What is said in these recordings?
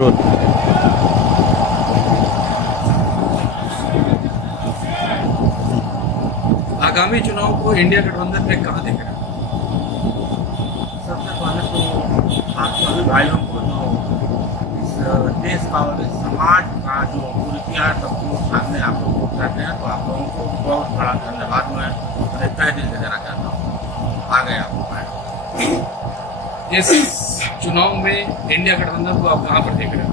आगामी चुनाव को इंडिया गठबंधन में कहाँ देख रहे हैं? सबसे पहले तो आप सभी भाइयों को जो इस देश का और इस समाज का जो कुरीतियाँ सबको सामने आप लोग पहुँचाते हैं, तो आप लोगों को बहुत बड़ा धन्यवाद मैं तहे दिल से देना चाहता हूँ। आ गए आप इस चुनाव में इंडिया गठबंधन को आप कहाँ पर देख रहे हैं?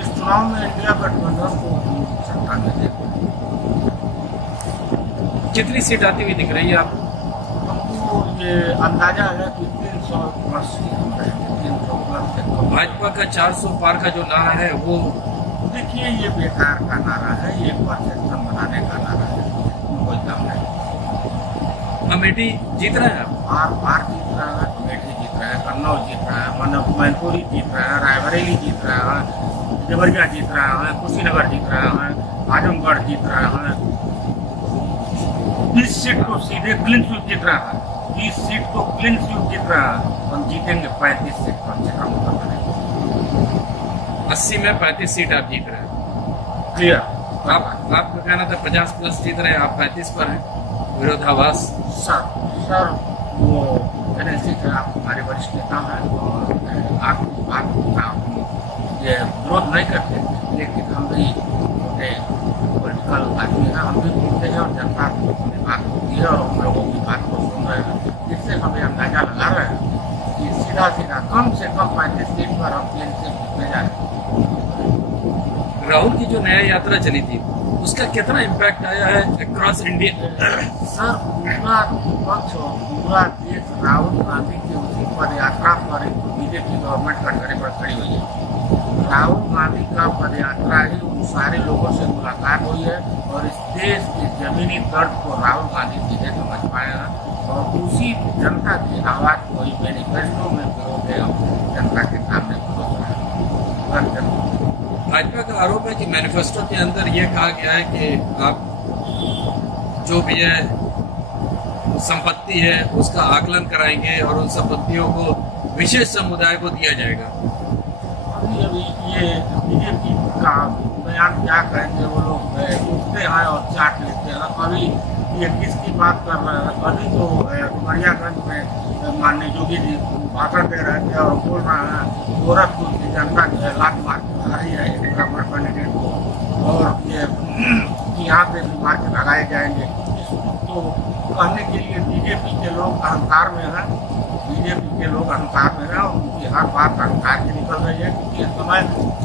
इस चुनाव में इंडिया गठबंधन को सत्ता में देख रहे हैं। कितनी सीट आती हुई दिख रही है आपको? हमको ये अंदाजा है कि 300+ सीट रहेंगे, 300+ से। भाजपा का 400 पार का जो नारा है वो देखिए, ये बेकार का नारा है, ये परसेप्शन बनाने का नारा है, कोई काम नहीं। अमेठी जीत रहे हैं आप? बार जीत रहा है, अमेठी जीत रहा है, कन्नौज जीत रहा है, मैनपुरी जीत रहा है, रायबरेली जीत रहा है, देवरिया जीत रहा है, कुशीनगर जीत रहा है, आजमगढ़ जीत रहा है। 20 सीट को सीधे क्लीन स्वीप जीत रहा है, 20 सीट को क्लीन स्वीप जीत रहा है। हम जीतेंगे 35 सीट कम से कम करने। 80 में 35 सीट आप जीत रहे हैं। क्लियर। आपका कहना था 50+ जीत रहे हैं, आप 35 पर हैं। विरोधाभास सर वो NLC से आप हमारे वरिष्ठ नेता हैं और आप ये विरोध नहीं करते, लेकिन हम भी छोटे पॉलिटिकल आदमी हैं, हम भी घूमते हैं और जनता की बात होती है और हम लोगों की बात को सुन रहे हैं, जिससे हमें अंदाजा लगा रहे हैं कि सीधा कम से कम 35 सीट पर हम प्लेन से जीतने जा रहे हैं। राहुल की जो नया यात्रा चली थी उसका कितना इम्पैक्ट आया है अक्रॉस इंडिया? सर, पूरा विपक्ष और पूरा देश राहुल गांधी की उसी पद यात्रा पर बीजेपी गवर्नमेंट कटघरे पर खड़ी हुई है। राहुल गांधी का पद यात्रा ही उन सारे लोगों से मुलाकात हुई है और इस देश के जमीनी दर्द को राहुल गांधी सीधे समझ पाए हैं और उसी जनता की आवाज को ही मैनिफेस्टो में पिरोके जनता के सामने परोसा है। भाजपा का आरोप है कि मैनिफेस्टो के अंदर यह कहा गया है कि आप जो भी है संपत्ति है उसका आकलन कराएंगे और उन संपत्तियों को विशेष समुदाय को दिया जाएगा। अभी ये बीजेपी का बयान क्या करेंगे, वो लोग उठते हैं और चाट लेते हैं। अभी ये किसकी बात कर रहे हैं? अभी तो डुमरियागंज में माननीय योगी जी भाषण दे रहे थे और बोल रहे हैं गोरखपुर की जनता जो है लात मार के लगा रही है गवर्नमेंट कैंडिडेट को और ये यहाँ पे भी मार्च लगाए जाएंगे। तो कहने के लिए बीजेपी के लोग अहंकार में हैं, बीजेपी के लोग अहंकार में हैं और उनकी हर बात अहंकार की निकल रही है, क्योंकि इस समय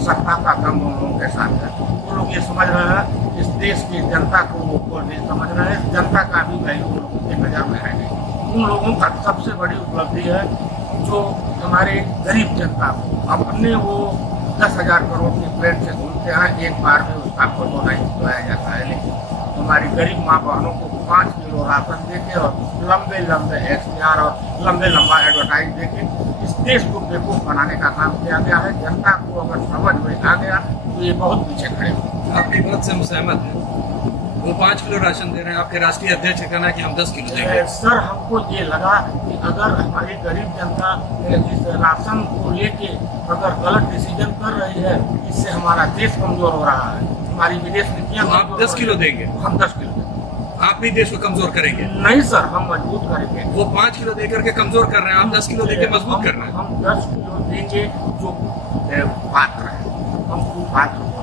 सत्ता का दम उन लोगों के साथ है। वो लोग ये समझ रहे हैं इस देश की जनता को वो नहीं समझ रहे हैं, जनता का भी वैल्यू उन लोगों के नजर में है नहीं। उन लोगों का सबसे बड़ी उपलब्धि है जो हमारे गरीब जनता को अपने वो 10,000 करोड़ की प्लेट से घूमते हैं, एक बार में उसका फोटो नहीं खिलवाया जाता है, लेकिन हमारी गरीब माँ बहनों को 5 किलो राशन देके और लंबे XBR और लंबा एडवर्टाइज देके इस देश को बेवकूफ बनाने का काम किया गया है। जनता को अगर समझ में आ गया तो ये बहुत पीछे खड़े होंगे। आपकी बात से हम सहमत हैं। वो 5 किलो राशन दे रहे हैं, आपके राष्ट्रीय अध्यक्ष कहना है कि हम 10 किलो देंगे। सर, हमको ये लगा कि अगर हमारी गरीब जनता इस राशन को लेके अगर गलत डिसीजन कर रही है, इससे हमारा देश कमजोर हो रहा है, हमारी विदेश नीतियाँ। तो आप 10 किलो देंगे? हम 10 किलो देंगे। आप भी देश को कमजोर करेंगे? नहीं सर, हम मजबूत करेंगे। वो 5 किलो देकर के कमजोर कर रहे हैं, आप 10 किलो देकर मजबूत कर रहे हैं। हम 10 किलो देंगे जो पात्र है,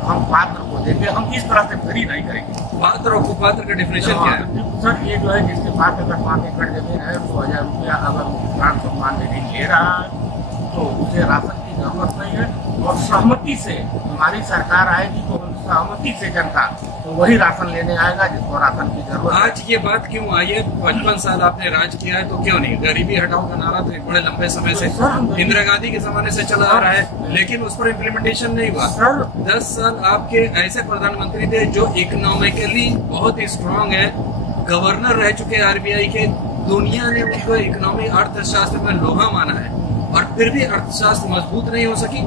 हम पात्र को देंगे, हम इस तरह से फ्री नहीं करेंगे। पात्र और कुपात्र का डिफिनेशन क्या है? सर, ये जो है जिसके पास अगर 5 एकड़ जमीन है, 2,000 रुपया अगर किसान सम्मान निधि ले रहा है तो उसे राशन की जरूरत नहीं है और सहमति से हमारी सरकार आएगी तो सहमति से जनता तो वही राशन लेने आएगा जिसको राशन की जरूरत है। आज ये बात क्यों आई है? 55 साल आपने राज किया है तो क्यों नहीं? गरीबी हटाओ का नारा तो एक बड़े लंबे समय से इंदिरा गांधी के जमाने से चला आ रहा है, लेकिन उस पर इम्प्लीमेंटेशन नहीं हुआ। सर, 10 साल आपके ऐसे प्रधानमंत्री थे जो इकोनॉमिकली बहुत ही स्ट्रांग है, गवर्नर रह चुके RBI के, दुनिया ने उनको इकोनॉमिक अर्थशास्त्र में लोहा माना है और फिर भी अर्थशास्त्र मजबूत नहीं हो सकी।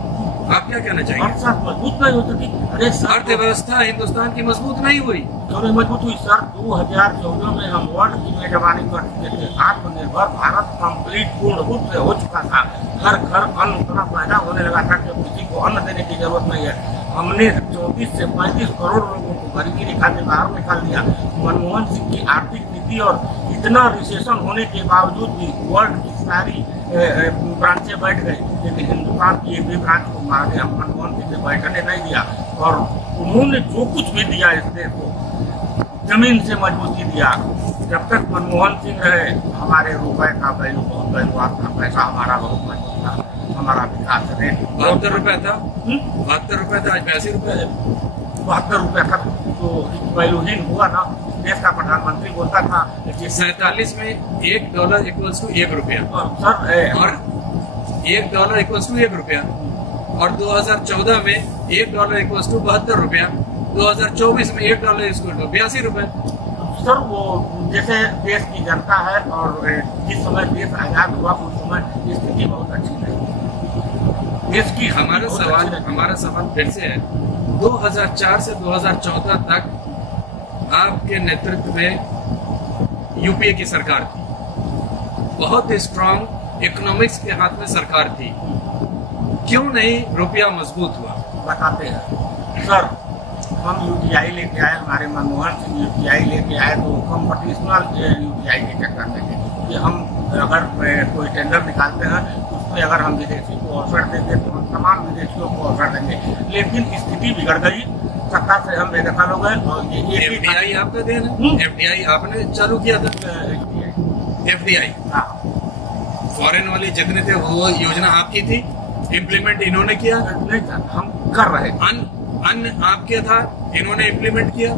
आप क्या कहना चाहेंगे? अर्थशास्त्र मजबूत नहीं हो सकी। अरे सर, अर्थव्यवस्था हिंदुस्तान की मजबूत नहीं हुई। क्यों मजबूत हुई सर? 2014 में हम वर्ल्ड की मेजबानी कर चुके थे। आत्मनिर्भर भारत कंप्लीट पूर्ण रूप से हो चुका था। घर घर अन्न उतना पैदा होने लगा था कि किसी को अन्न देने की जरूरत नहीं है। हमने 34 से 35 करोड़ लोगों को गरीबी रेखा से बाहर निकाल दिया। मनमोहन सिंह की आर्थिक नीति और इतना रिसेशन होने के बावजूद भी वर्ल्ड की सारी ब्रांचें बैठ गई, लेकिन हिंदुस्तान की एक भी ब्रांच को मारे मनमोहन सिंह ने बैठने नहीं दिया। और उन्होंने जो कुछ भी दिया इस देश को, जमीन से मजबूती दिया। जब तक मनमोहन सिंह रहे हमारे रुपए का वैल्यू बहुत वैल्यूआन था, पैसा हमारा बहुत मजबूत था, हमारा विकास रेट 72 रुपए था। 72 रुपए था, आज 82 रुपए है। 72 रुपए तक तो वैल्यूहीन हुआ ना। देश का प्रधानमंत्री बोलता था कि 47 में $1 इक्वल्स टू 1 रुपया, सर और $1 इक्वल्स टू 1 रुपया, और 2014 में $1 इक्वल्स टू 72 रुपया, 2024 में $1 इक्वल टू 82 रुपए। सर वो जैसे देश की जनता है और जिस समय देश आजाद हुआ उस समय स्थिति बहुत अच्छी नहीं देश की। हमारा सवाल फिर से है, 2004 से 2014 तक आपके नेतृत्व में यूपीए की सरकार थी, बहुत स्ट्रांग इकोनॉमिक्स के हाथ में सरकार थी, क्यों नहीं रुपया मजबूत हुआ? बताते हैं सर। हम यूटीआई लेके आए, हमारे मनमोहन सिंह यूटीआई लेके आए तो कॉम्पिटिशनल यूटीआई के चक्कर में थे कि हम अगर कोई टेंडर निकालते हैं उसमें अगर हम विदेशी को ऑफर देंगे तो हम तमाम विदेशियों को ऑफर देंगे। लेकिन स्थिति बिगड़ गई, सत्ता से हम बेदखल हो गए। और ये एफडीआई आपका देन है, एफडीआई आपने चालू किया था। एफडीआई फॉरेन वाले जितने थे वो योजना आपकी थी, इम्प्लीमेंट इन्होंने किया नहीं सर, हम कर रहे। अन्न आपके था, इन्होंने इम्प्लीमेंट किया।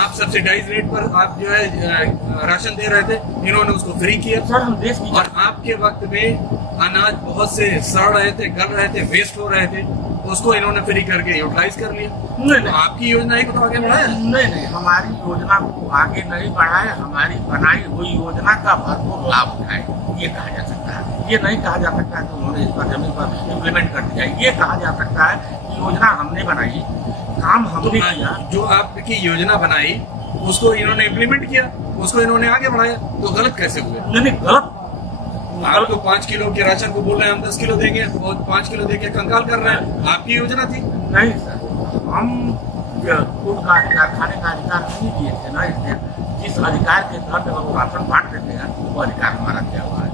आप सब्सिडाइज रेट पर आप जो है राशन दे रहे थे, इन्होंने उसको फ्री किया। सर हम देश की, और आपके वक्त में अनाज बहुत से सड़ रहे थे, गल रहे थे, वेस्ट हो रहे थे, उसको इन्होंने फ्री करके यूटिलाइज कर लिया। नहीं, तो आपकी योजना ही को तो आगे बढ़ाया? नहीं, हमारी योजना को आगे नहीं बढ़ाए, हमारी बनाई हुई योजना का भरपूर लाभ उठाए, ये कहा जा सकता है। ये नहीं कहा जा सकता है कि उन्होंने इस पर जमीन पर इम्प्लीमेंट कर दिया। ये कहा जा सकता है कि योजना हमने बनाई, काम हमने किया। जो आपकी योजना बनाई उसको इन्होंने इम्प्लीमेंट किया, उसको इन्होंने आगे बढ़ाया, तो गलत कैसे हुए? नहीं, गलत। आपको 5 किलो के राशन को बोल रहे हैं हम 10 किलो देंगे, और 5 किलो देके कंगाल कर रहे हैं। आपकी योजना थी? नहीं सर, हम दूध का अधिकार, खाने का अधिकार नहीं दिए थे ना। इसलिए जिस अधिकार के तहत अगर वो राशन बांट देते हैं वो अधिकार हमारा क्या हुआ है?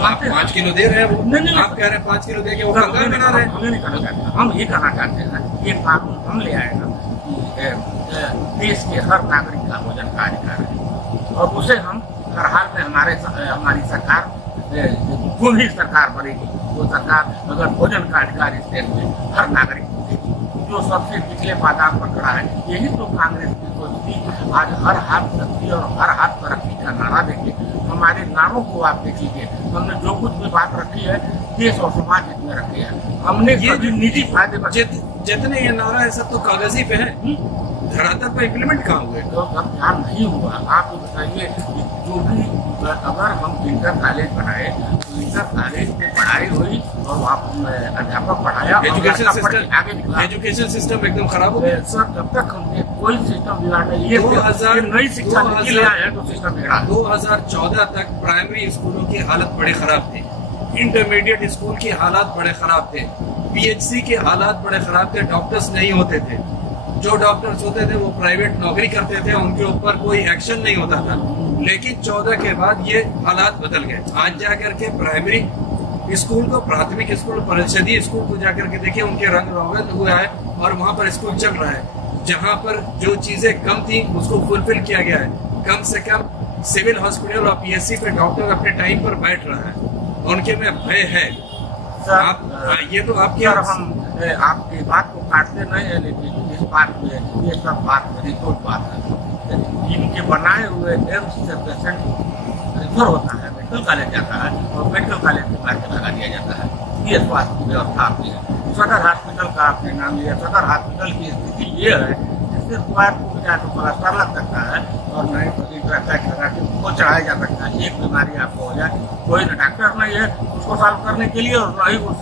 आप 5 किलो दे रहे हैं, नहीं, आप कह रहे हैं 5 किलो देके वो कंगाल बना रहे हैं। हमें नहीं कहना चाहते, हम ये कहना चाहते हैं ये कानून हम ले आए ना कि देश के हर नागरिक का भोजन का अधिकार है, और उसे हम हर हाल में हमारी सरकार जो भी सरकार बनेगी वो सरकार अगर भोजन का अधिकार इस देश में हर नागरिक को देगी, जो सबसे पिछले पायदान पर खड़ा है। यही तो कांग्रेस की सोच थी। आज हर हाथ तरक्की और हर हाथ तरक्की का नारा देंगे। हमारे नारों को आप देख लीजिए, हमने जो कुछ भी बात रखी है देश और समाज हित में रखी है। हमने ये निजी फायदे जितने ये नारा है सब तो कागजी पे है, धरातल पर इम्प्लीमेंट कहाँ हुए? तो अब ध्यान नहीं हुआ। आप बताइए, जो भी अगर हम इंटर कॉलेज बनाए तो इंटर कॉलेज में पढ़ाई हुई और वहाँ अध्यापक पढ़ाया, एजुकेशन सिस्टम एकदम खराब हो गया सर। जब तक हमने कोई सिस्टम बिगाड़े, ये नई शिक्षा नीति ले आए तो सिस्टम बिगड़ा। 2014 तक प्राइमरी स्कूलों की हालत बड़े खराब थी, इंटरमीडिएट स्कूल की हालात बड़े खराब थे, पीएचसी के हालात बड़े खराब थे, डॉक्टर्स नहीं होते थे, जो डॉक्टर्स होते थे वो प्राइवेट नौकरी करते थे, उनके ऊपर कोई एक्शन नहीं होता था। लेकिन 14 के बाद ये हालात बदल गए। आज जाकर के प्राइमरी स्कूल को, प्राथमिक स्कूल, परिषदीय स्कूल को जाकर के देखिए, उनके रंग रोगन हुआ है और वहां पर स्कूल चल रहा है। जहां पर जो चीजें कम थी उसको फुलफिल किया गया है। कम से कम सिविल हॉस्पिटल और पीएचसी पे डॉक्टर अपने टाइम पर बैठ रहा है, उनके में भय है। आप ये तो आपकी, हम आपकी बात को काटते नहीं है, लेकिन इस बात में ये सब बात मेरी तो बात है। इनके बनाए हुए एम्स से पेशेंट रिफर होता है, मेडिकल कॉलेज जाता है और मेडिकल कॉलेज में मार्केट लगा दिया जाता है। ये स्वास्थ्य की व्यवस्था आपकी है। सदर हॉस्पिटल का आपने नाम लिया, सदर हॉस्पिटल की स्थिति ये है कि सिर्फ पैर टूट जाए तो प्लास्टर लग सकता है और नहीं तो इंट्रासैक लगा के उसको चढ़ाया जा सकता है। एक बीमारी आपको हो जाए, कोई न डॉक्टर नहीं है उसको सॉल्व करने के लिए और न ही उस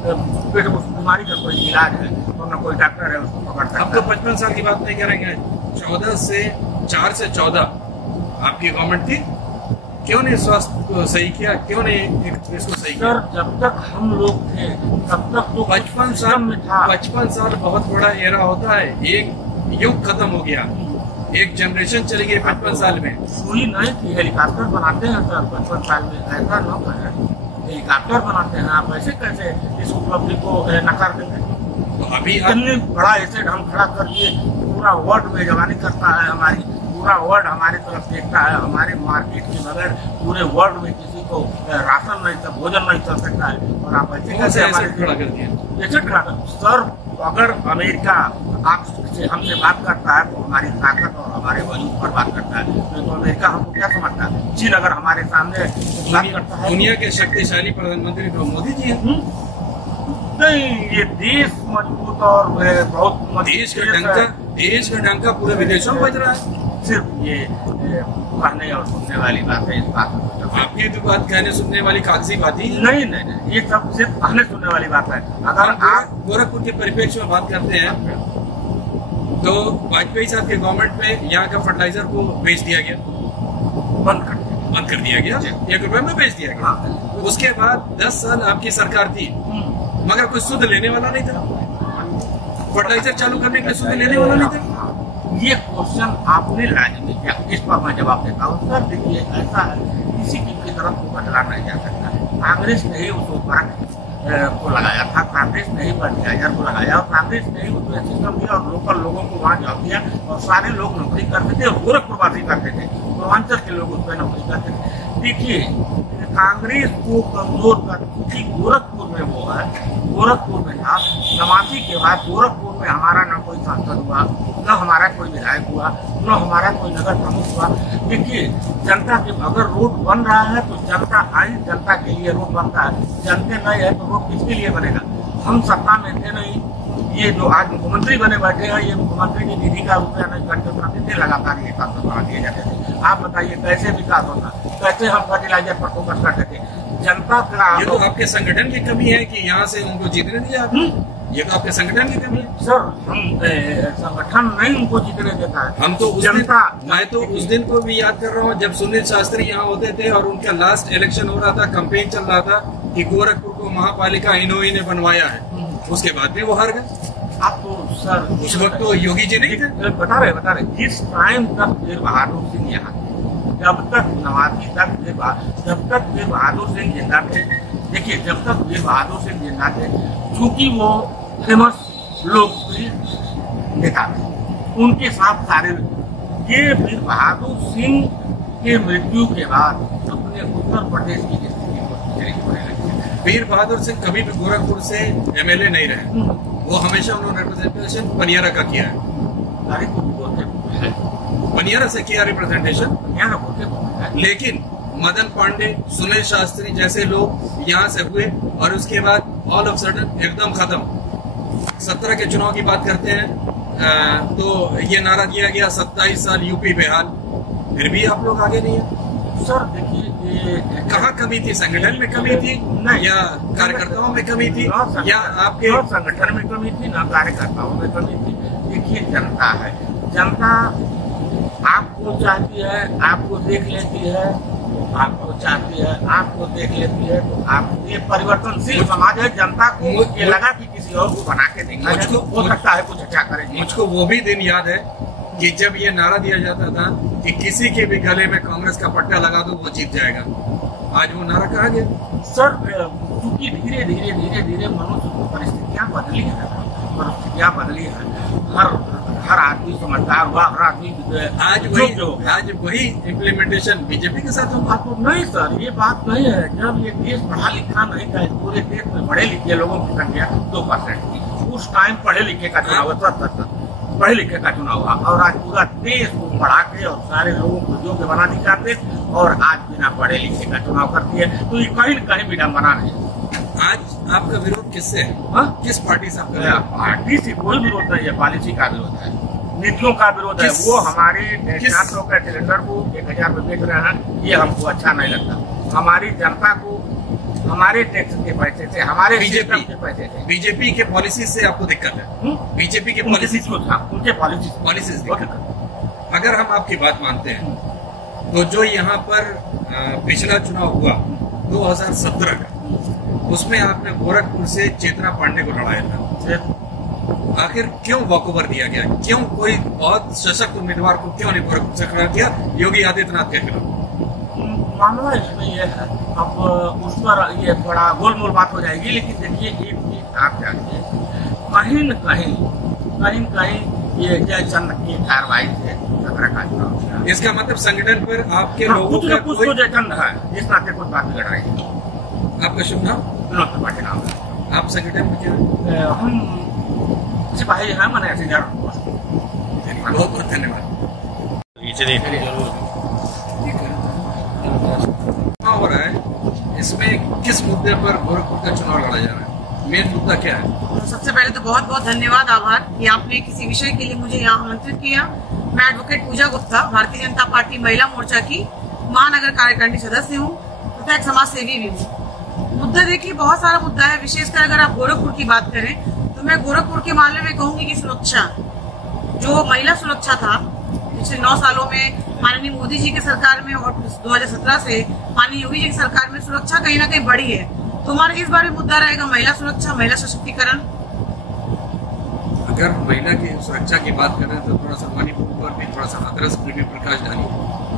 उस बीमारी का कोई इलाज है और न कोई डॉक्टर है उसको पकड़ सकता है। अब तो 55 साल की बात नहीं करेंगे, 4 से 14 आपकी गवर्नमेंट थी, क्यों नहीं स्वास्थ्य को सही किया, क्यों नहीं इसको सही किया? सर जब तक हम लोग थे तब तक तो 55 साल बहुत बड़ा एरा होता है, एक युग खत्म हो गया, एक जनरेशन चली गई 55 साल में। सुई नहीं थी, हेलीकॉप्टर बनाते हैं सर 55 साल में, ऐसा न है, हेलीकॉप्टर बनाते हैं, आप ऐसे कैसे इस उपलब्धि को नकार देंगे? तो अभी इतने बड़ा एसेट हम खड़ा कर दिए, पूरा वर्ल्ड मेजबानी करता है हमारी, पूरा वर्ल्ड हमारी तरफ देखता है, हमारे मार्केट के बगैर पूरे वर्ल्ड में किसी को राशन नहीं था, भोजन नहीं चल सकता है, और आप ऐसे कैसे हमारे खड़ा कर दिया? एसेट खड़ा कर? सर अगर अमेरिका आपसे हमसे बात करता है तो हमारी ताकत और हमारे वजूद पर बात करता है, तो अमेरिका हमको क्या समझता है? चीन अगर हमारे सामने बात करता है, दुनिया के शक्तिशाली प्रधानमंत्री तो मोदी जी हैं। नहीं, ये देश मजबूत और बहुत देश का डंका पूरे विदेशों में बज रहा है। सिर्फ ये कहने और सुनने वाली बात है, इस बात में आपकी तो बात कहने सुनने वाली कागजी बात ही नहीं, ये सब सिर्फ कहने सुनने वाली बात है। अगर आप गोरखपुर के परिप्रेक्ष्य में बात करते हैं तो वाजपेयी साहब के गवर्नमेंट में यहाँ का फर्टिलाइजर को बेच दिया गया, बंद कर दिया गया, 1 रुपए में बेच दिया गया। उसके बाद 10 साल आपकी सरकार थी, मगर कोई शुद्ध लेने वाला नहीं था, फर्टिलाइजर चालू करने के लिए शुद्ध लेने वाला नहीं था। ये क्वेश्चन आपने राजनीति किया, इस पर मैं जवाब देता हूँ। सर देखिए ऐसा है, किसी की तरफ को बदला नहीं जा सकता है। कांग्रेस ने ही उस उपकरण को लगाया था, कांग्रेस ने ही फर्टिलाइजर को लगाया, और कांग्रेस ने ही उसमें सिस्टम दिया और लोकल लोगों को वहाँ जॉब दिया, और सारे लोग नौकरी करते थे और गोरखपुरवासी करते थे, पूर्वांचल के लोग उस पर नौकरी करते थे। देखिए कांग्रेस को कमजोर कर, क्योंकि गोरखपुर में वो है, गोरखपुर में था, 89 के बाद गोरखपुर में हमारा न कोई सांसद हुआ, न हमारा कोई विधायक हुआ, न हमारा कोई नगर प्रमुख हुआ। देखिए जनता के अगर रोड बन रहा है तो जनता आई, जनता के लिए रोड बनता है, जनते नहीं है तो रोड किसके लिए बनेगा? हम सत्ता में थे नहीं, ये जो आज मुख्यमंत्री बने बैठे हैं, ये मुख्यमंत्री की निधि का रुपया नहीं करते थे, लगातार ये काम बना दिए जाते थे। आप बताइए कैसे विकास होता, कैसे हम फर्टिलाइजर पर फोकस करते थे? जनता का ये तो आपके संगठन की कमी है कि यहाँ से उनको जीतने दिया, ये तो आपके संगठन की कमी है। सर हम संगठन नहीं उनको जीतने देता है, हम तो जनता। मैं तो उस दिन को भी याद कर रहा हूँ जब सुनील शास्त्री यहाँ होते थे और उनका लास्ट इलेक्शन हो रहा था, कैंपेन चल रहा था कि गोरखपुर को महापालिका इन्होंने ने बनवाया है, उसके बाद भी वो हार गए। आप तो सर उस वक्त तो योगी जी नहीं थे। बता रहे जिस टाइम तक वीर बहादुर सिंह यहाँ, जब तक 89 तक जब तक वीर बहादुर सिंह जिंदा थे, देखिए जब तक वीर बहादुर सिंह जिंदा थे, चूंकि वो फेमस लोकप्रिय नेता थे, उनके साथ सारे ये वीर बहादुर सिंह के मृत्यु के बाद अपने उत्तर प्रदेश की स्थिति को वीर बहादुर सिंह कभी भी गोरखपुर से एमएलए नहीं रहे, वो हमेशा उन्होंने रिप्रेजेंटेशन पनियारा का किया है, पनियारा से किया रिप्रेजेंटेशन। लेकिन मदन पांडे, सुनील शास्त्री जैसे लोग यहाँ से हुए और उसके बाद ऑल ऑफ सडन एकदम खत्म। 17 के चुनाव की बात करते हैं तो ये नारा दिया गया 27 साल यूपी बेहाल, फिर भी आप लोग आगे नहीं है। सर देखिए कहाँ कमी थी? संगठन में कमी थी या कार्यकर्ताओं में कमी थी या आपके संगठन में कमी थी, ना कार्यकर्ताओं में कमी थी? देखिए जनता है, जनता आपको चाहती है, आपको देख लेती है, आपको चाहती है, आपको देख लेती है, तो आप ये परिवर्तनशील समाज है। जनता को ये लगा कि किसी और को बना के देखना है, हो सकता है कुछ अच्छा करेंगे। मुझको वो भी दिन याद है कि जब ये नारा दिया जाता था कि किसी के भी गले में कांग्रेस का पट्टा लगा दो वो जीत जाएगा, आज वो नारा कहाँ गया? सर क्योंकि धीरे धीरे मनुष्य की परिस्थितियाँ बदली है, हर आदमी समझदार हुआ, हर आदमी आज वही इम्प्लीमेंटेशन बीजेपी के साथ होगा। तो नहीं सर, ये बात नहीं है। जब ये देश पढ़ा लिखा नहीं था, पूरे देश में पढ़े लिखे लोगों की संख्या 2% थी, उस टाइम पढ़े लिखे का चुनाव पढ़े लिखे का चुनाव हुआ, और आज पूरा देश को पढ़ा के और सारे लोगों को योग्य बना दिखाते, और आज बिना पढ़े लिखे का चुनाव करती है, तो ये कहीं न कहीं विडम्बना नहीं है। आज आपका विरोध किससे है? किस पार्टी से आपका? पार्टी से कोई विरोध नहीं है, पॉलिसी का विरोध है, नीतियों का विरोध है। वो हमारे 400 का सिलेंडर को 1000 में बेच रहे हैं, ये हमको अच्छा नहीं लगता। हमारी जनता को हमारे टैक्स के पैसे से, हमारे बीजेपी के पैसे से। बीजेपी के पॉलिसी से आपको दिक्कत है? बीजेपी के पॉलिसी उनके पॉलिसी से दिक्कत है। अगर हम आपकी बात मानते हैं तो जो यहाँ पर पिछला चुनाव हुआ 2017 का, उसमें आपने गोरखपुर से चेतना पांडे को लड़ाया था। आखिर क्यों वॉकओवर दिया गया? क्यों कोई बहुत सशक्त उम्मीदवार को क्यों नहीं गोरखपुर से खड़ा किया योगी आदित्यनाथ के खिलाफ? मामला इसमें यह है, अब उस पर ये थोड़ा गोलमोल बात हो जाएगी, लेकिन देखिए एक चीज आप जानिए, कहीं न कहीं ये जयचंद की कार्रवाई से का चुनाव। इसका मतलब संगठन पर आपके लोगों का कुछ तो जयचंद है, जिस नाते कुछ बात बिगड़ रही है। आपका शुभ नाम? विनोद त्रिपाठी नाम है। आप संगठन में क्या? हम सिपाही हैं, मैंने सीनियर। बहुत बहुत धन्यवाद। हो रहा है, इसमें किस मुद्दे पर गोरखपुर का चुनाव लड़ा जा रहा है? मेन मुद्दा क्या है? सबसे पहले तो बहुत बहुत धन्यवाद, आभार कि आपने किसी विषय के लिए मुझे यहाँ आमंत्रित किया। मैं एडवोकेट पूजा गुप्ता, भारतीय जनता पार्टी महिला मोर्चा की महानगर कार्यकारिणी सदस्य हूँ तथा एक समाज सेवी भी हूँ। मुद्दा देखिए बहुत सारा मुद्दा है, विशेषकर अगर आप गोरखपुर की बात करें तो मैं गोरखपुर के मामले में कहूंगी कि सुरक्षा, जो महिला सुरक्षा था पिछले 9 सालों में माननीय मोदी जी की सरकार में और 2017 से माननीय योगी जी की सरकार में सुरक्षा कहीं ना कहीं बढ़ी है। तो हमारा इस बार मुद्दा रहेगा महिला सुरक्षा, महिला सशक्तिकरण। अगर महिला की सुरक्षा की बात करें तो थोड़ा सा मणिपुर पर भी थोड़ा सा अदरस पर भी प्रकाश डालिए।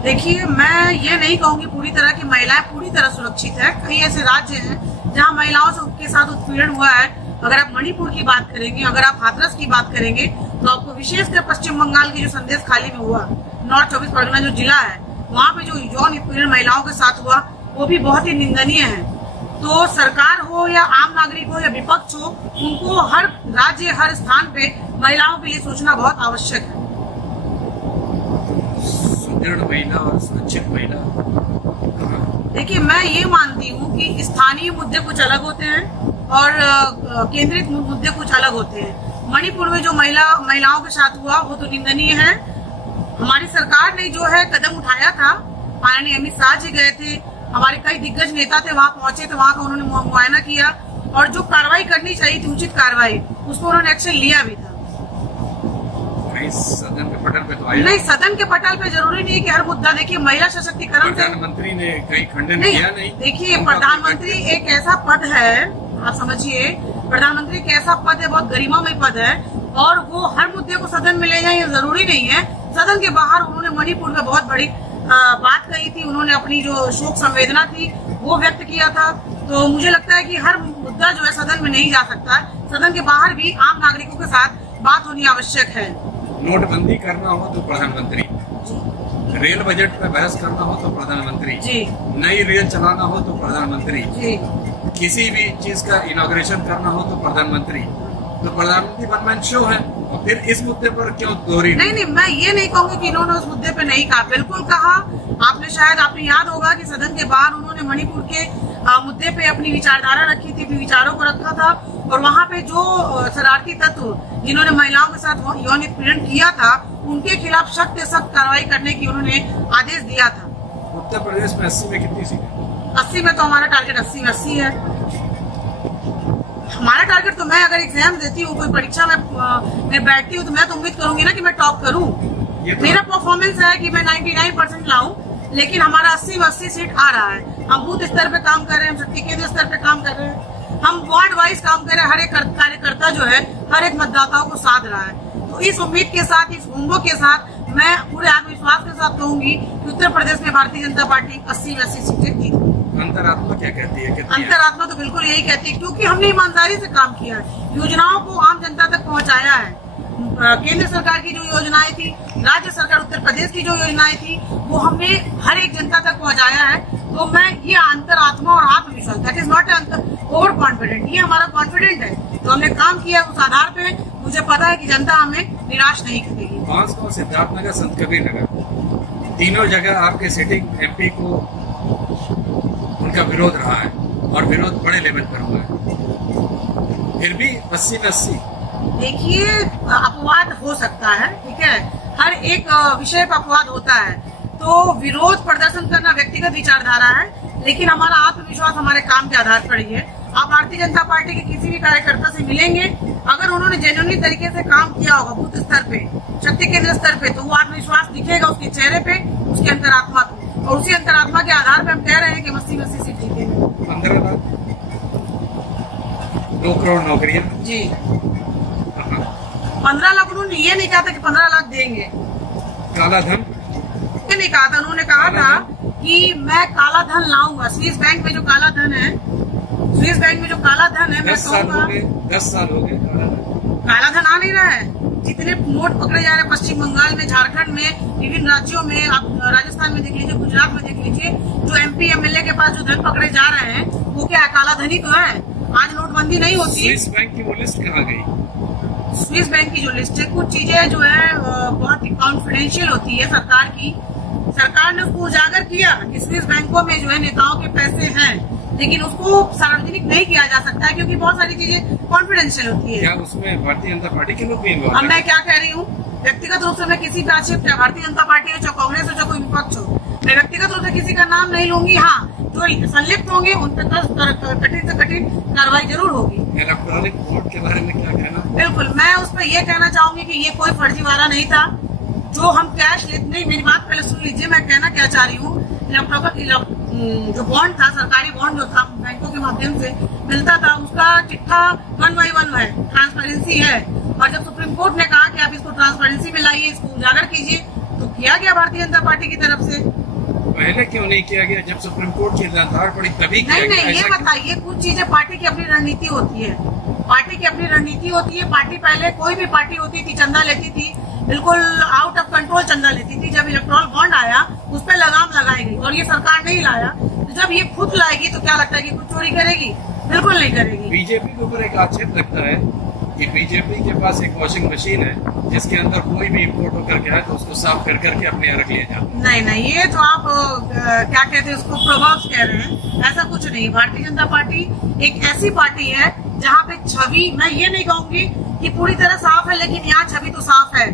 देखिए, मैं ये नहीं कहूंगी पूरी तरह की महिलाएं पूरी तरह सुरक्षित है। कई ऐसे राज्य हैं जहां महिलाओं के साथ उत्पीड़न हुआ है। अगर आप मणिपुर की बात करेंगे, अगर आप हाथरस की बात करेंगे, तो आपको विशेषकर पश्चिम बंगाल की जो संदेश खाली में हुआ, नॉर्थ 24 परगना जो जिला है, वहाँ पे जो यौन उत्पीड़न महिलाओं के साथ हुआ वो भी बहुत ही निंदनीय है। तो सरकार हो या आम नागरिक हो या विपक्ष हो, उनको हर राज्य हर स्थान पे महिलाओं के लिए सोचना बहुत आवश्यक है। सुदृढ़ महिला और सुरक्षित महिला, देखिए मैं ये मानती हूँ कि स्थानीय मुद्दे कुछ अलग होते हैं और केंद्रित मुद्दे कुछ अलग होते हैं। मणिपुर में जो महिलाओं के साथ हुआ वो तो निंदनीय है। हमारी सरकार ने जो है कदम उठाया था, माननीय अमित शाह जी गए थे, हमारे कई दिग्गज नेता थे, वहां पहुंचे थे, वहां का उन्होंने मुआयना किया और जो कार्रवाई करनी चाहिए थी, उचित कार्रवाई, उसको उन्होंने एक्शन लिया भी था। सदन के पटल पे तो आया नहीं, सदन के पटल पे जरूरी नहीं है कि हर मुद्दा, देखिए महिला सशक्तिकरण, प्रधानमंत्री ने कहीं खंडन किया नहीं। देखिए प्रधानमंत्री एक ऐसा पद है, आप समझिए, प्रधानमंत्री एक ऐसा पद है, बहुत गरिमामय पद है, और वो हर मुद्दे को सदन में ले जाए ये जरूरी नहीं है। सदन के बाहर उन्होंने मणिपुर में बहुत बड़ी बात कही थी, उन्होंने अपनी जो शोक संवेदना थी वो व्यक्त किया था। तो मुझे लगता है कि हर मुद्दा जो है सदन में नहीं जा सकता है, सदन के बाहर भी आम नागरिकों के साथ बात होनी आवश्यक है। नोटबंदी करना हो तो प्रधानमंत्री, रेल बजट पे बहस करना हो तो प्रधानमंत्री जी, नई रेल चलाना हो तो प्रधानमंत्री जी, किसी भी चीज का इनॉग्रेशन करना हो तो प्रधानमंत्री। तो प्रधानमंत्री वन मैन शो है, और फिर इस मुद्दे पर क्यों दोहरी? नहीं, मैं ये नहीं कहूंगी कि इन्होंने उस मुद्दे पे नहीं कहा, बिल्कुल कहा। आपने याद होगा कि सदन के बाहर उन्होंने मणिपुर के मुद्दे पे अपनी विचारधारा रखी थी, अपने विचारों को रखा था, और वहाँ पे जो शरारती तत्व जिन्होंने महिलाओं के साथ यौन उत्पीड़न किया था, उनके खिलाफ सख्त से सख्त कार्रवाई करने की उन्होंने आदेश दिया था। उत्तर प्रदेश में 80 में कितनी सीटें? 80 में तो हमारा टारगेट 80 में 80 है। हमारा टारगेट तो, मैं अगर एग्जाम देती हूँ, कोई परीक्षा में बैठती हूँ, तो मैं तो उम्मीद करूंगी ना कि मैं टॉप करूँ। मेरा परफॉर्मेंस है कि मैं 99% लाऊं, लेकिन हमारा 80 में 80 सीट आ रहा है। हम बूथ स्तर पे काम कर रहे हैं, हम शक्ति केंद्र स्तर पे काम कर रहे हैं, हम वार्ड वाइज काम कर रहे हैं। हर एक कार्यकर्ता जो है हर एक मतदाताओं को साध रहा है। तो इस उम्मीद के साथ, इस उम्मीदों के साथ मैं पूरे आत्मविश्वास के साथ कहूंगी कि उत्तर प्रदेश में भारतीय जनता पार्टी 80 में 80 सीटें जीतेगी। अंतरात्मा क्या कहती है? अंतरात्मा तो बिल्कुल यही कहती है, क्योंकि हमने ईमानदारी से काम किया है, योजनाओं को आम जनता तक पहुंचाया है। केंद्र सरकार की जो योजनाएं थी, राज्य सरकार उत्तर प्रदेश की जो योजनाएं थी, वो हमने हर एक जनता तक पहुंचाया है। तो मैं ये अंतरात्मा और आत्मविश्वास, that is not over confident, ये हमारा कॉन्फिडेंट है। तो हमने काम किया, उस आधार पे मुझे पता है कि जनता हमें निराश नहीं करेगी। बांसगांव, सिद्धार्थनगर, संत कबीर नगर, तीनों जगह आपके सिटिंग एमपी को उनका विरोध रहा है, और विरोध बड़े लेवल पर हुआ है, फिर भी 80 में 80। देखिए, अपवाद हो सकता है, ठीक है, हर एक विषय पर अपवाद होता है। तो विरोध प्रदर्शन करना व्यक्तिगत विचारधारा है, लेकिन हमारा आत्मविश्वास हमारे काम के आधार पर ही है। आप भारतीय जनता पार्टी के किसी भी कार्यकर्ता से मिलेंगे, अगर उन्होंने जेन्युइनली तरीके से काम किया होगा बूथ स्तर पे, शक्ति केंद्र स्तर पे, तो वो आत्मविश्वास दिखेगा उसके चेहरे पे, उसकी अंतरात्मा पे, और उसी अंतरात्मा के आधार पे हम कह रहे हैं कि 80 सीट जीतेंगे। 15 लाख 2 करोड़ नौकरियां जी 15 लाख। उन्होंने ये नहीं कहा था कि 15 लाख देंगे, काला धन ये नहीं कहा था। उन्होंने कहा था कि मैं काला धन लाऊंगा। स्विस बैंक में जो काला धन है, स्विस बैंक में जो काला धन है, मैं 10 साल कहूँगा 10 साल हो गए काला धन आ नहीं रहा है। जितने नोट पकड़े जा रहे हैं पश्चिम बंगाल में, झारखंड में, विभिन्न राज्यों में, आप राजस्थान में देख लीजिए, गुजरात में देख लीजिए, जो MP MLA के पास जो धन पकड़े जा रहे हैं वो क्या है, काला धन ही तो है। आज नोटबंदी नहीं होती। स्विस बैंक की वो लिस्ट कहाँ गई? स्विस बैंक की जो लिस्ट है, कुछ चीजें जो है बहुत ही कॉन्फिडेंशियल होती है सरकार की। सरकार ने उसको उजागर किया कि स्विस बैंकों में जो है नेताओं के पैसे हैं, लेकिन उसको सार्वजनिक नहीं किया जा सकता है क्योंकि बहुत सारी चीजें कॉन्फिडेंशियल होती है। क्या उसमें भारतीय जनता पार्टी के लोग भी इन्वॉल्व अब मैं क्या कह रही हूँ, व्यक्तिगत रूप से मैं किसी का आक्षेप, चाहे भारतीय जनता पार्टी हो, चाहे कांग्रेस हो, चाहे कोई विपक्ष हो, मैं व्यक्तिगत रूप से किसी का नाम नहीं लूंगी। हाँ, जो संलिप्त होंगे उन पर कठिन से कठिन कार्रवाई जरूर होगी। इलेक्ट्रॉनिक वोट के बारे में क्या कहना? बिल्कुल, मैं उस पर यह कहना चाहूंगी कि ये कोई फर्जीवाड़ा नहीं था। जो हम कैश लेते, नहीं मेरी बात पहले सुन लीजिए, मैं कहना क्या चाह रही हूँ। जो बॉन्ड था, सरकारी बॉन्ड जो था, बैंकों के माध्यम से मिलता था, उसका चिट्ठा 1 by 1 है, ट्रांसपेरेंसी है। और जब सुप्रीम कोर्ट ने कहा कि आप इसको ट्रांसपेरेंसी में लाइए, इसको उजागर कीजिए, तो किया गया भारतीय जनता पार्टी की तरफ से। पहले क्यों नहीं किया गया? जब सुप्रीम कोर्ट की धार पड़ी तभी किया गया। नहीं, ये बताइए, कुछ चीजें पार्टी की अपनी रणनीति होती है, पार्टी की अपनी रणनीति होती है। पार्टी पहले कोई भी पार्टी होती थी, चंदा लेती थी, बिल्कुल आउट ऑफ कंट्रोल चंदा लेती थी। जब इलेक्ट्रॉल बॉन्ड आया, उस पर लगाम लगाई गई और ये सरकार नहीं लाया। तो जब ये खुद लाएगी तो क्या लगता है कि कुछ चोरी करेगी? बिल्कुल नहीं करेगी। बीजेपी के ऊपर एक आक्षेप लगता है कि बीजेपी के पास एक वॉशिंग मशीन है जिसके अंदर कोई भी इम्पोर्ट होकर के आए तो उसको साफ कर करके अपने यहाँ रख लिया जाता है। नहीं, ये जो आप क्या कहते हैं उसको प्रभाव कह रहे हैं, ऐसा कुछ नहीं। भारतीय जनता पार्टी एक ऐसी पार्टी है जहाँ पे छवि, मैं ये नहीं कहूंगी कि पूरी तरह साफ है, लेकिन यहाँ छवि तो साफ है।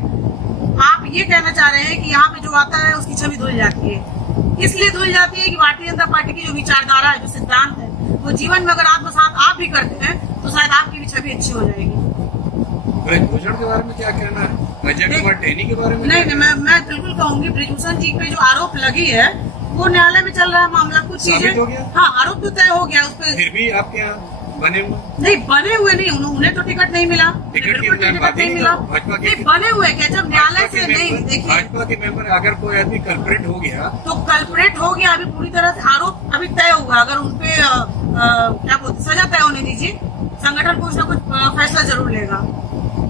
आप ये कहना चाह रहे हैं कि यहाँ पे जो आता है उसकी छवि धुल जाती है। इसलिए धुल जाती है कि भारतीय जनता पार्टी की जो विचारधारा है, जो सिद्धांत है, वो जीवन में अगर आत्मसात आप भी करते हैं तो शायद आपकी भी छवि अच्छी हो जाएगी। ब्रजभूषण के बारे में क्या कहना है? अजय कुमार टेनी के बारे में? नहीं, मैं बिल्कुल कहूंगी, ब्रजभूषण जी पे जो आरोप लगी है वो न्यायालय में चल रहा है मामला। कुछ चीजें, हाँ, आरोप तो तय हो गया उस पर। फिर भी आपके यहाँ बने हुए नहीं, बने हुए नहीं, उन्हें तो टिकट नहीं मिला, टिकट नहीं मिला। नहीं, बने हुए क्या? जब न्यायालय से नहीं, देखिए, भाजपा के मेंबर अगर कोई आदमी कल्प्रेट हो गया तो कल्प्रेट हो गया। अभी पूरी तरह से आरोप अभी तय होगा। अगर उनपे क्या बोलते, सजा तय होने दीजिए, संगठन कुछ न कुछ फैसला जरूर लेगा।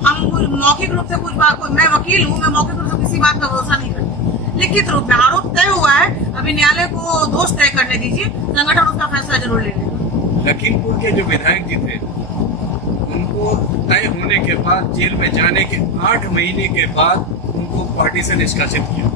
हम मौखिक रूप से कुछ बात, मैं वकील हूँ, मैं मौखिक रूप से किसी बात का भरोसा नहीं करती। लिखित रूप में आरोप तय हुआ है, अभी न्यायालय को दोष तय करने दीजिए, संगठन उसका फैसला जरूर ले लेगा। लखीमपुर के जो विधायक जी थे, उनको तय होने के बाद, जेल में जाने के 8 महीने के बाद उनको पार्टी से निष्कासित किया।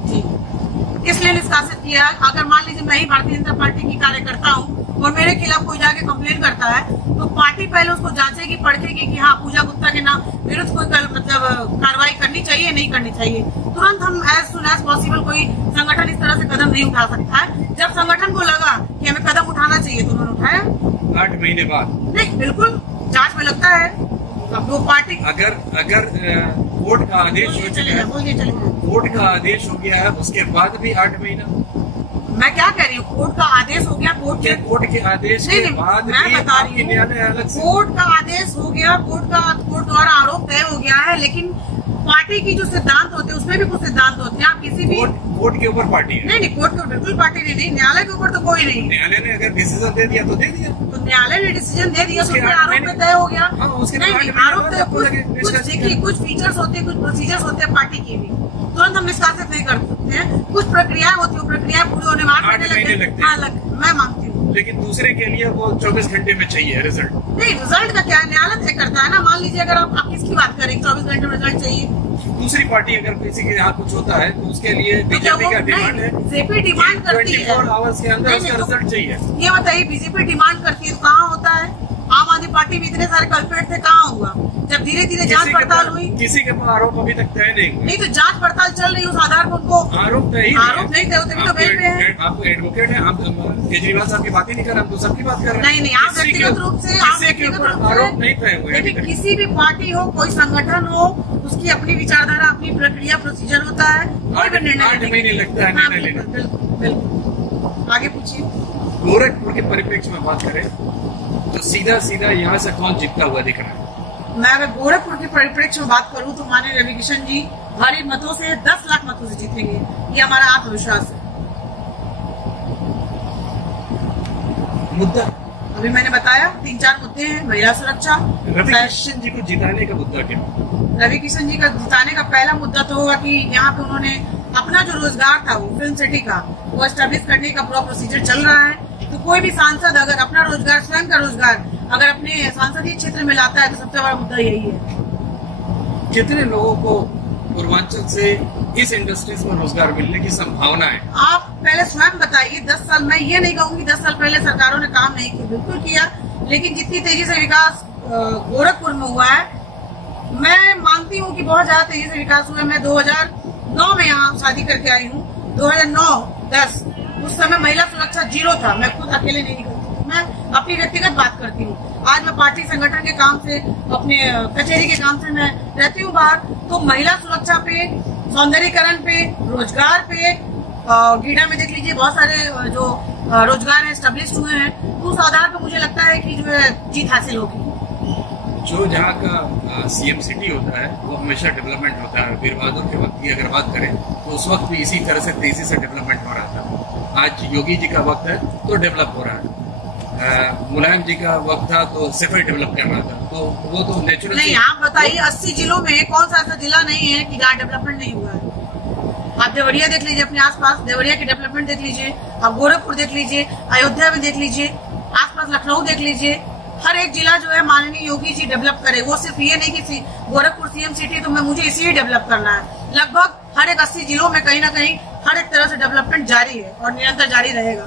इसलिए निष्कासित किया, अगर मान लीजिए मैं ही भारतीय जनता पार्टी की कार्यकर्ता हूँ और मेरे खिलाफ कोई जाके कंप्लेन करता है, तो पार्टी पहले उसको जांचेगी, परखेगी कि हाँ, पूजा गुप्ता के नाम विरुद्ध कोई मतलब कार्रवाई करनी चाहिए, नहीं करनी चाहिए। तुरंत हम एज सुन एज पॉसिबल, कोई संगठन इस तरह से कदम नहीं उठा सकता है। जब संगठन को लगा कि हमें कदम उठाना चाहिए तो उन्होंने उठाया। 8 महीने बाद? नहीं, बिल्कुल जांच में लगता है। अब वो पार्टी, अगर कोर्ट का आदेश हो चुका है, कोर्ट का आदेश हो गया है, उसके बाद भी 8 महीना? मैं क्या कह रही हूँ, कोर्ट का आदेश हो गया, कोर्ट के आदेश के बाद मैं बता रही हूँ, कोर्ट का आदेश हो गया, कोर्ट द्वारा आरोप तय हो गया है, लेकिन पार्टी की जो सिद्धांत होते हैं उसमें भी कुछ सिद्धांत होते हैं। आप किसी भी कोर्ट के ऊपर पार्टी है? नहीं, कोर्ट के ऊपर बिल्कुल पार्टी नहीं, न्यायालय के ऊपर तो कोई नहीं। न्यायालय ने अगर डिसीजन दे दिया तो दे दिया, तो न्यायालय ने डिसीजन दे दिया तो आरोप में तय हो गया। नहीं, आरोप तय, कुछ फीचर्स होते हैं, कुछ प्रोसीजर्स होते हैं पार्टी के भी, तुरंत हम निष्कासित नहीं कर सकते हैं। कुछ प्रक्रियाएं होती है, प्रक्रिया पूरी होने में 8 महीने लगते हैं। मैं मानती हूँ, लेकिन दूसरे के लिए वो 24 घंटे में चाहिए रिजल्ट। नहीं, रिजल्ट का क्या है, न्यायालय तय करता है ना। मान लीजिए अगर आप किसकी बात करें, 24 घंटे में रिजल्ट चाहिए। दूसरी पार्टी अगर किसी के यहाँ कुछ होता है तो उसके लिए बीजेपी का डिमांड है, बीजेपी डिमांड करती है 24 आवर्स के अंदर उसका रिजल्ट चाहिए। ये बताइए, बीजेपी डिमांड करती है तो कहाँ होता है? आम आदमी पार्टी में इतने सारे कल्प्रेट थे, कहाँ हुआ? जब धीरे धीरे जांच पड़ताल हुई, किसी के पास आरोप अभी तक तय नहीं तो जांच पड़ताल चल रही, उस आधार पर उनको आरोप नहीं थे, तभी तो बेल पे हैं। आप एडवोकेट हैं, आप केजरीवाल साहब की बात ही नहीं कर रहे, हम तो सबकी बात कर रहे हैं। नहीं, आप व्यक्तिगत रूप से आरोप नहीं तय हुए। देखिए, किसी भी पार्टी हो, कोई संगठन हो, उसकी अपनी विचारधारा, अपनी प्रक्रिया, प्रोसीजर होता है। कोई भी निर्णय नहीं लगता है निर्णय लेना। बिल्कुल, आगे पूछिए। गोरखपुर के परिप्रेक्ष्य में बात करें तो सीधा सीधा यहाँ से कौन जीतता हुआ दिख रहा है? मैं अगर गोरखपुर के परिप्रेक्ष्य में बात करूं तो माननीय रवि किशन जी भारी मतों से 10 लाख मतों से जीतेंगे, ये हमारा आत्मविश्वास है। मुद्दा अभी मैंने बताया 3-4 मुद्दे हैं। महिला सुरक्षा, रवि किशन जी को जिताने का मुद्दा क्या? रवि किशन जी का जिताने का पहला मुद्दा तो होगा कि यहाँ पे उन्होंने अपना जो रोजगार था, वो फिल्म सिटी का, वो एस्टेब्लिश करने का पूरा प्रोसीजर चल रहा है। तो कोई भी सांसद अगर अपना रोजगार, स्वयं का रोजगार अगर अपने सांसदीय क्षेत्र में लाता है तो सबसे बड़ा मुद्दा यही है। कितने लोगों को पूर्वांचल से इस इंडस्ट्रीज में रोजगार मिलने की संभावना है? आप पहले स्वयं बताइए। 10 साल, मैं ये नहीं कहूंगी 10 साल पहले सरकारों ने काम नहीं किया, बिल्कुल किया, लेकिन जितनी तेजी से विकास गोरखपुर में हुआ है, मैं मानती हूँ कि बहुत ज्यादा तेजी से विकास हुआ है। मैं 2009 में यहाँ शादी करके आई हूँ। 2009-10 उस समय महिला सुरक्षा 0 था। मैं खुद अकेले नहीं करती, मैं अपनी व्यक्तिगत बात करती हूँ। आज मैं पार्टी संगठन के काम से, अपने कचहरी के काम से मैं रहती हूँ बाहर। तो महिला सुरक्षा पे, सौंदर्यीकरण पे, रोजगार पे, गीडा में देख लीजिए बहुत सारे जो रोजगार एस्टेब्लिश हुए हैं। तो उस आधार पर मुझे लगता है कि जो है जीत हासिल होगी। जो जहाँ का सीएम सिटी होता है वो हमेशा डेवलपमेंट होता है। वीर बहादुर के वक्त की अगर बात करें तो उस वक्त भी इसी तरह से तेजी से डेवलपमेंट हो रहा था। आज योगी जी का वक्त है तो डेवलप हो रहा है। मुलायम जी का वक्त था तो सिर्फ डेवलप कर रहा था। तो वो तो नेचुरल नहीं। आप बताइए 80 जिलों में कौन सा ऐसा जिला नहीं है कि जहाँ डेवलपमेंट नहीं हुआ है? आप देवरिया देख लीजिए, अपने आसपास देवरिया की डेवलपमेंट देख लीजिए, आप गोरखपुर देख लीजिए, अयोध्या में देख लीजिए, आसपास लखनऊ देख लीजिए। हर एक जिला जो है माननीय योगी जी डेवलप करे। वो सिर्फ ये नहीं कि गोरखपुर सीएम सिटी तो मैं मुझे इसी डेवलप करना है। लगभग हर एक 80 जिलों में कहीं ना कहीं हर एक तरह से डेवलपमेंट जारी है और निरंतर जारी रहेगा।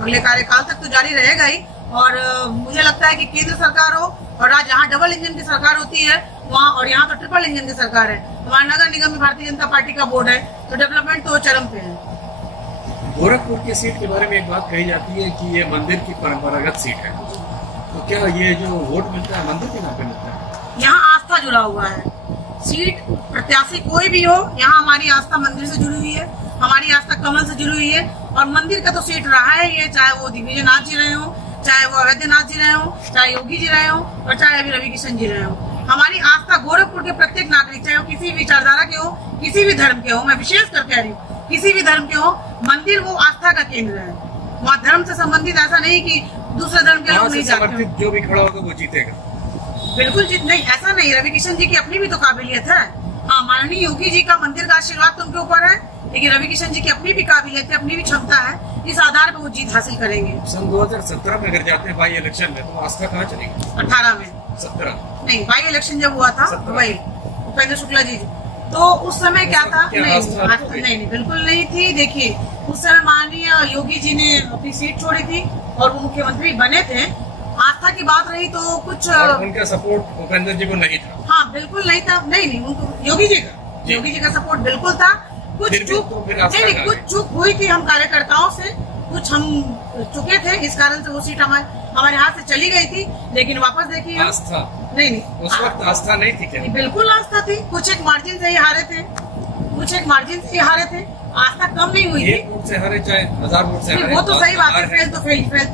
अगले कार्यकाल तक तो जारी रहेगा ही। और मुझे लगता है कि केंद्र सरकार हो और आज यहाँ डबल इंजन की सरकार होती है वहाँ, और यहाँ तो ट्रिपल इंजन की सरकार है। हमारा नगर निगम में भारतीय जनता पार्टी का बोर्ड है, तो डेवलपमेंट तो चरम पे है। गोरखपुर की सीट के बारे में एक बात कही जाती है कि ये मंदिर की परंपरागत सीट है। तो क्या ये जो वोट मिलता है मंदिर के नाम पे मिलता है? यहाँ आस्था जुड़ा हुआ है। सीट प्रत्याशी कोई भी हो, यहाँ हमारी आस्था मंदिर से जुड़ी हुई है, हमारी आस्था कमल से जुड़ी हुई है। और मंदिर का तो सीट रहा है ये, चाहे वो दिग्विजय नाथ जी रहे हो, चाहे वो अवैधनाथ जी रहे हो, चाहे योगी जी रहे हो, और चाहे अभी रवि किशन जी रहे हो। हमारी आस्था गोरखपुर के प्रत्येक नागरिक, चाहे वो किसी भी विचारधारा के हो, किसी भी धर्म के हो, मैं विशेष कर कह रही हूँ, किसी भी धर्म के हो, मंदिर वो आस्था का केंद्र है। वहाँ धर्म से संबंधित ऐसा नहीं कि दूसरे धर्म के लोग नहीं जाते। जो भी खड़ा होगा वो जीतेगा, बिल्कुल जीत नहीं, ऐसा नहीं। रवि किशन जी की अपनी भी तो काबिलियत है। हाँ, माननीय योगी जी का मंदिर का आशीर्वाद तो उनके ऊपर है, लेकिन रवि किशन जी की अपनी भी काबिलियत है, अपनी भी क्षमता है। इस आधार पर वो जीत हासिल करेंगे। सन 2017 में अगर जाते हैं बाई इलेक्शन में तो आस्था कहाँ चलेगी? 18 में 17 नहीं, बाई इलेक्शन जब हुआ था वही उपेंद्र शुक्ला जी, तो उस समय क्या था? नहीं, बिल्कुल नहीं थी। देखिए, उस समय माननीय योगी जी ने अपनी सीट छोड़ी थी और वो मुख्यमंत्री बने थे। आस्था की बात रही तो कुछ उनका सपोर्ट उपेंद्र जी को नहीं था। हाँ, बिल्कुल नहीं था। नहीं, उनको योगी जी का सपोर्ट बिल्कुल था। कुछ चूक हुई थी हम कार्यकर्ताओं से, कुछ हम चुके थे, इस कारण से वो सीट हमारे हाथ से चली गई थी। लेकिन वापस देखिए, आस्था नहीं, उस वक्त आस्था नहीं थी क्या? बिल्कुल आस्था थी। कुछ एक मार्जिन से ही हारे थे, आस्था कम नहीं हुई थी। 1 वोट से हारे चाहे 1000 वोट से हारे, वो तो सही बात है। फेल तो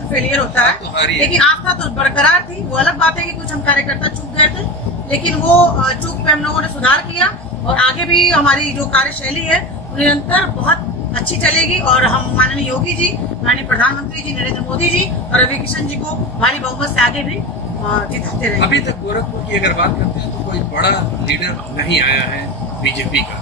फेलियर होता है, लेकिन आस्था तो बरकरार थी। वो अलग बात है कि कुछ हम कार्यकर्ता चूक गए थे, लेकिन वो चूक पे हम लोगों ने सुधार किया और आगे भी हमारी जो कार्यशैली है निरंतर बहुत अच्छी चलेगी। और हम माननीय योगी जी, माननीय प्रधानमंत्री जी नरेंद्र मोदी जी और रवि किशन जी को भारी बहुमत से आगे भी जिताते रहेंगे। अभी तक गोरखपुर की अगर बात करते हैं तो कोई बड़ा लीडर नहीं आया है बीजेपी का,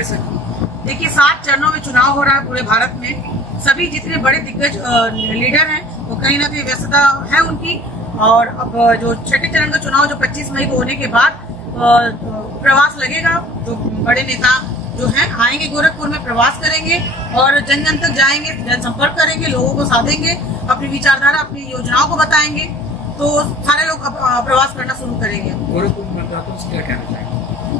ऐसा क्यों? देखिए, 7 चरणों में चुनाव हो रहा है पूरे भारत में। सभी जितने बड़े दिग्गज लीडर हैं वो कहीं ना कहीं व्यस्तता है उनकी। और अब जो छठे चरण का चुनाव जो 25 मई को होने के बाद प्रवास लगेगा। जो बड़े नेता जो हैं आएंगे गोरखपुर में, प्रवास करेंगे और जन जन तक जाएंगे, जनसंपर्क करेंगे, लोगों को साधेंगे, अपनी विचारधारा, अपनी योजनाओं को बताएंगे। तो सारे लोग प्रवास करना शुरू करेंगे। गोरखपुर मतदाताओं से क्या कहना चाहेंगे?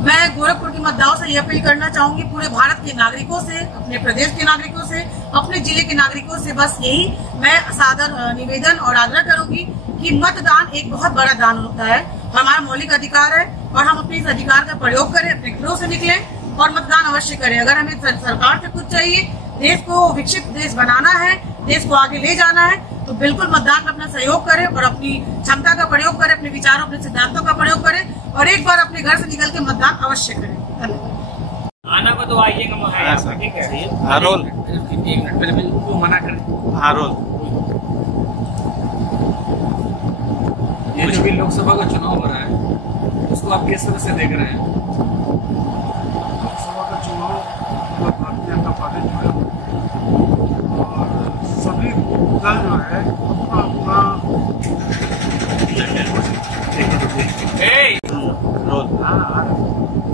मैं गोरखपुर के मतदाताओं से ये अपील करना चाहूंगी, पूरे भारत के नागरिकों से, अपने प्रदेश के नागरिकों से, अपने जिले के नागरिकों से बस यही मैं सादर निवेदन और आग्रह करूंगी कि मतदान एक बहुत बड़ा दान होता है, हमारा मौलिक अधिकार है और हम अपने इस अधिकार का प्रयोग करें, अपने घरों से निकलें और मतदान अवश्य करें। अगर हमें सरकार से कुछ चाहिए, देश को विकसित देश बनाना है, देश को आगे ले जाना है, तो बिल्कुल मतदान में अपना सहयोग करें और अपनी क्षमता का प्रयोग करें, अपने विचारों, अपने सिद्धांतों का प्रयोग करें और एक बार अपने घर से निकल के मतदान अवश्य करें। धन्यवाद। आना को तो आइएगा, ठीक है। हाँ रोल, एक मिनट पहले मैं मना करें। हाँ रोल। ये जो भी लोकसभा का चुनाव हो रहा है उसको आप किस तरह से देख रहे हैं? लोकसभा का चुनाव भारतीय जनता पार्टी जो है और सभी दल जो है अपना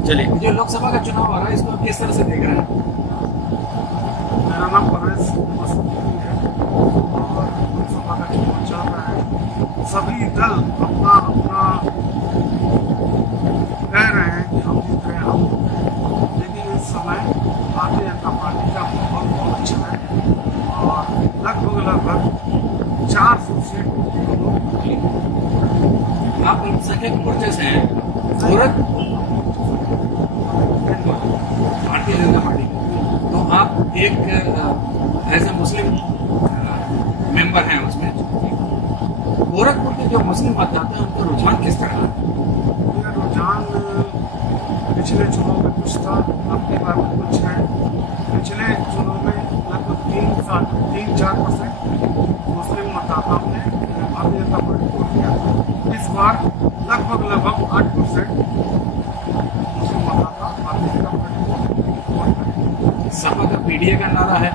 चलिए, जो लोकसभा का चुनाव हो रहा है इसको आप किस तरह से देख रहे हैं? मेरा नाम परवेश है और लोकसभा का चुनाव चल रहा है। सभी दल अपना अपना कह रहे हैं कि हम जीत रहे हैं, हम जीत रहे हैं, लेकिन इस समय भारतीय जनता पार्टी का माहौल बहुत अच्छा है और लगभग 400 सीट आप अल्पसंख्यक मोर्चे से हैं, भारतीय जनता पार्टी, तो आप एक एज ए मुस्लिम मेंबर हैं उसमें। गोरखपुर के जो मुस्लिम मतदाता हैं उनका रुझान किस तरह है? मेरा रुझान पिछले चुनाव में कुछ था, अपने बार में कुछ है। पिछले चुनाव में लगभग 3-4% मुस्लिम मतदाताओं ने भारतीय जनता पार्टी को दिया। इस बार लगभग 8% मुस्लिम मतदाता भारतीय जनता पार्टी को वोट करेंगे। सपा का पीडीए का नारा है,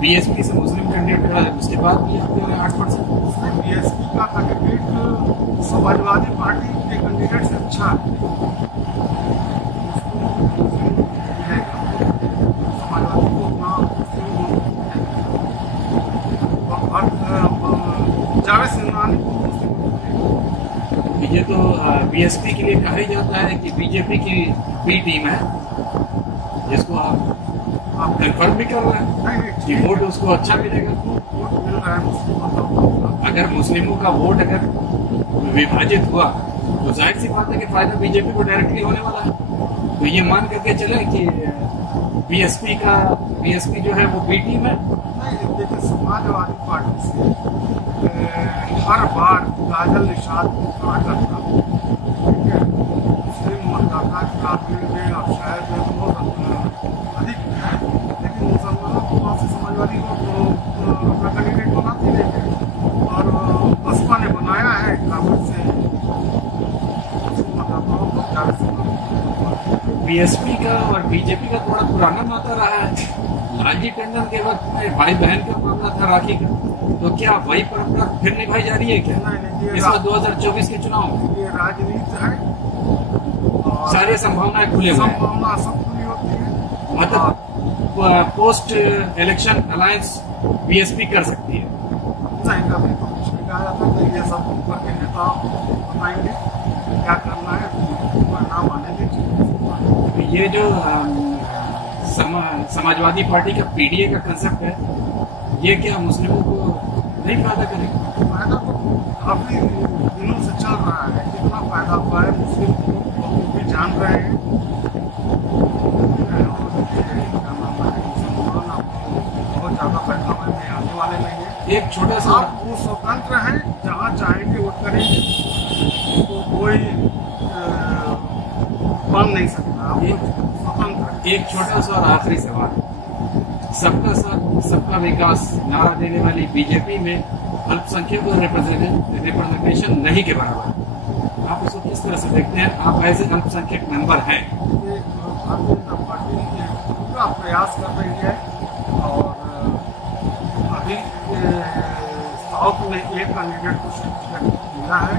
बीएसपी से मुस्लिम कैंडिडेट खड़ा है, उसके बाद भी आप 8%। बीएसपी का कैंडिडेट समाजवादी पार्टी के कैंडिडेट से अच्छा है, समाजवादी को अपना जावेद सिंघानी को। ये तो बीएसपी के लिए कहा ही जाता है कि बीजेपी की बी टीम है, जिसको आप कंफर्म भी कर रहे हैं कि वोट उसको अच्छा मिलेगा। वोट मिल रहा है मुस्लिम। अगर मुस्लिमों का वोट अगर विभाजित हुआ तो जाहिर सी बात है कि फायदा बीजेपी को डायरेक्टली होने वाला है। तो ये मान करके चले कि बीएसपी जो है वो बी टीम है। देखिए, समाजवादी पार्टी से हर बार काजल निषाद को खड़ा करता, ठीक है, मुस्लिम मतदाता के काबिल में और शायद बहुत अधिक है, लेकिन मुसलमानों को वहाँ से समाजवादी को अपना कैंडिडेट बनाते नहीं और बसपा ने बनाया है कांग्रेस से मतदाताओं को जावेद। बीएसपी का और बीजेपी का थोड़ा पुराना नाता रहा है। लालजी टंडन के वक्त में भाई बहन का मामला था राखी का, तो क्या वही परंपरा फिर निभाई जा रही है क्या इस बार 2024 के चुनाव में? ये राजनीति है, सारी संभावनाएं खुले हुए हैं। संभावना सब खुली होती है। मतलब पोस्ट इलेक्शन अलायंस बीएसपी कर सकती है। नहीं, कभी तो कुछ नहीं कहा जाता, तो ये सब ऊपर के नेता बताएंगे क्या करना है, परिणाम आने दीजिए। ये जो समाजवादी पार्टी का पीडीए का कंसेप्ट है, ये क्या मुस्लिमों को नहीं फायदा करेगा? फायदा तो काफी दिनों से चल रहा है, कितना फायदा हुआ है मुस्लिम को भी जान रहे हैं। बहुत ज्यादा पैदा में आने वाले नहीं है। एक छोटा सा, आप वो स्वतंत्र हैं, जहाँ चाहेंगे वोट करेंगे, तो कोई बांध नहीं सकता, आप स्वतंत्र। एक छोटा सा और आखिरी सवाल, सबका साथ सबका विकास नारा देने वाली बीजेपी में अल्पसंख्यक और रिप्रेजेंटेशन नहीं के बराबर, आप उसको किस तरह से देखते हैं? आप ऐसे अल्पसंख्यक मेंबर हैं। भारतीय जनता पार्टी पूरा प्रयास कर रही है और अभी साउथ में एक कैंडिडेट को टिकट मिला है,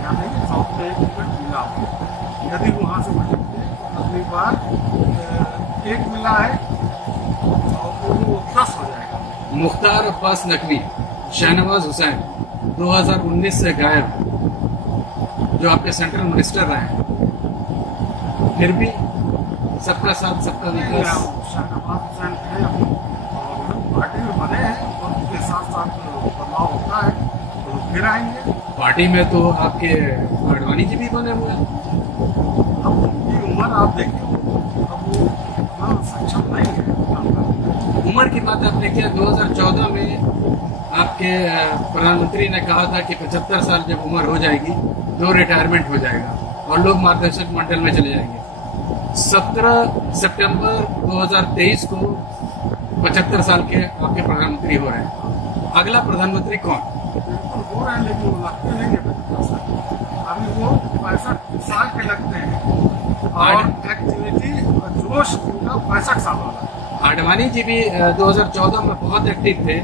ध्यान देंगे, साउथ में एक टिकट मिला, यदि वहाँ से बचेंगे अगली बार एक मिला है और वो 10 हो जाएगा। मुख्तार अब्बास नकवी शाहनवाज हुसैन 2019 से गायब, जो आपके सेंट्रल मिनिस्टर रहे, फिर भी सबका साथ सबका विकास। शाहनवाज हुसैन थे और पार्टी में बने हैं और उनके साथ साथ बदलाव होता है तो फिर आएंगे। पार्टी में तो आपके आडवाणी जी भी बने हुए हैं। अब उनकी उम्र आप देखिए, अब वो इतना सक्षम नहीं है काम करने में। उम्र की बात आपने किया, 2014 में आपके प्रधानमंत्री ने कहा था कि 75 साल जब उम्र हो जाएगी तो रिटायरमेंट हो जाएगा और लोग मार्गदर्शक मंडल में चले जाएंगे। 17 सितंबर 2023 को 75 साल के आपके प्रधानमंत्री हो रहे हैं। अगला प्रधानमंत्री कौन? बिल्कुल हो रहे हैं लेकिन वो लगते नहीं है 75 साल। अभी वो 65 साल के लगते हैं और एक्टिविटी जोश उनका 65 साल वाला है। आडवाणी जी भी 2014 में बहुत एक्टिव थे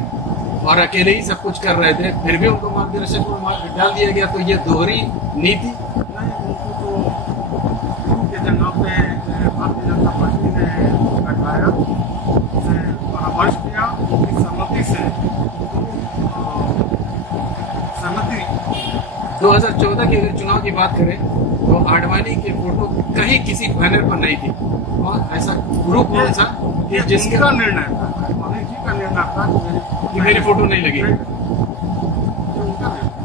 और अकेले ही सब कुछ कर रहे थे, फिर भी उनको मार्गदर्शक में डाल दिया गया। तो ये दोहरी नीति। नहीं, उनको तो उनके जगह पे भारतीय जनता पार्टी ने बैठाया, उसे परामर्श किया, उनकी सहमति से 2014 के अगर चुनाव की बात करें तो आडवाणी के फोटो कहीं किसी बैनर पर नहीं थी। और ऐसा ग्रुप कौन सा कि जिसका निर्णय था, आडवाणी जी का निर्णय था कि मेरी फोटो नहीं लगी।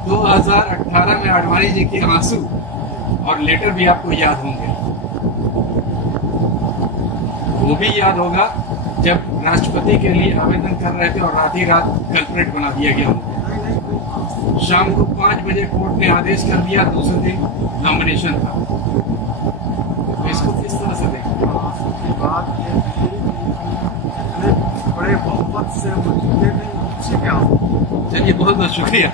2018 में आडवाणी जी के आंसू और लेटर भी आपको याद होंगे। वो भी याद होगा जब राष्ट्रपति के लिए आवेदन कर रहे थे और रात ही रात कल्प्रेट बना दिया गया उनको। शाम को 5 बजे कोर्ट ने आदेश कर दिया, दूसरे दिन नॉमिनेशन था। तो इसको किस तरह से देखें? बात ये बड़े बहुमत से वो जीते नहीं, उससे क्या हो? चलिए, बहुत बहुत शुक्रिया।